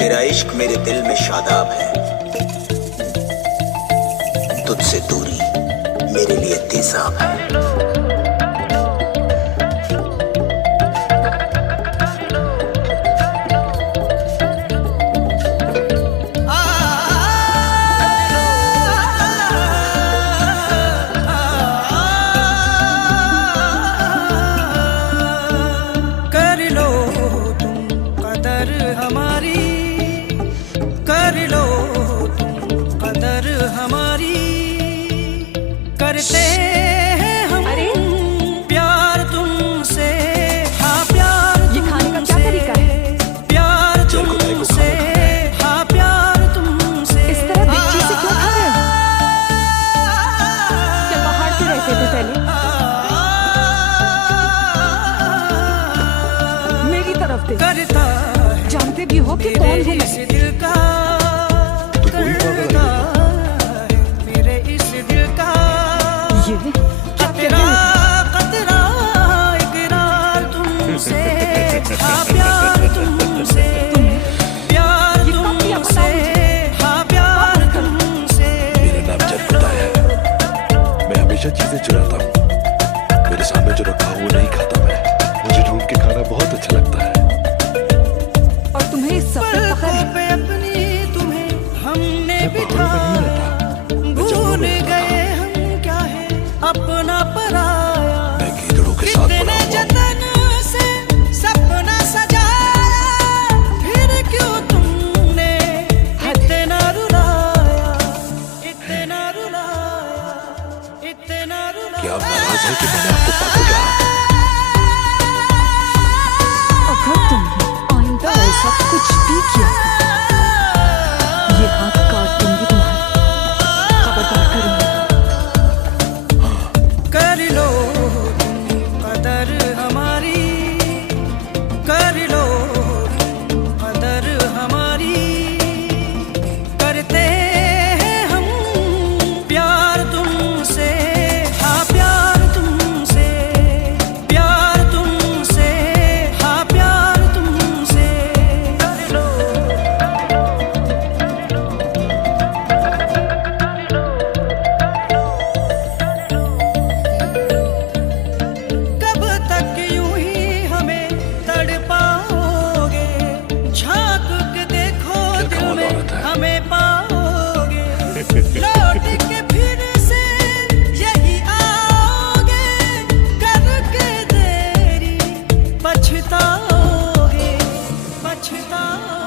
तेरा इश्क मेरे दिल में शादाब है, तुझसे दूरी मेरे लिए तेजाब है। कर लो तुम कदर हमारी, कर लो तुम कदर हमारी, करते हैं हम प्यार तुमसे, हाँ प्यार ये खाने का क्या तरीका है? प्यार तुमसे, हाँ प्यार तुमसे। इस तरह दिक्ची से क्यों खा रहे हो? क्या पहाड़ पे रहते थे पहले? मेरी तरफ देख, करता है जानते भी हो कि कौन हूँ मैं? इस दिल का, करता है मेरे इस दिल का ये क्या कह तेरा रहे हो? कतरा इकरार तुमसे, हाँ प्यार तुमसे, प्यार ये कब किया तुमसे, बताओ? हाँ प्यार तुमसे। मेरा नाम जरपता है, मैं हमेशा चीजें चुराता हूँ, मेरे सामने जो रखा हो वो नहीं खाता मैं, मुझे ढूंढ के खाना बहुत अच्छा लगता है। और तुम्हें इस सब पे फख्र है? पे अपनी तुम्हें हमने मैं पहाड़ों पे नहीं रहता, मैं जंगलों भूल में रहता गए था। हम क्या है अपना पराया, मैं गीदड़ों के साथ कितने बड़ा हुआ हूँ। जतन से सपना सजाया, फिर क्यों तुमने इतना रुलाया, इतना रुलाया, इतना रुलाया। क्या आप नाराज है कि मैंने आपको पागल कहा? अगर तुमने आइंदा ऐसा कुछ भी किया तो ये हाथ काट दूंगी तुम्हारा, खबरदार करूंगी। कर लो तुम कदर हमारी, कर लो तुम कदर हमारी, करते हैं हम प्यार तुमसे, हाँ प्यार तुमसे, प्यार तुमसे, हाँ प्यार तुमसे। कर लो कब तक यूं ही हमें तड़पाओगे, झांक के देखो क्या दिल कमाल में औरत है। हमें पाओगे, लौट के फिर से यही आओगे, करके देरी पछताओगे, पछताओगे।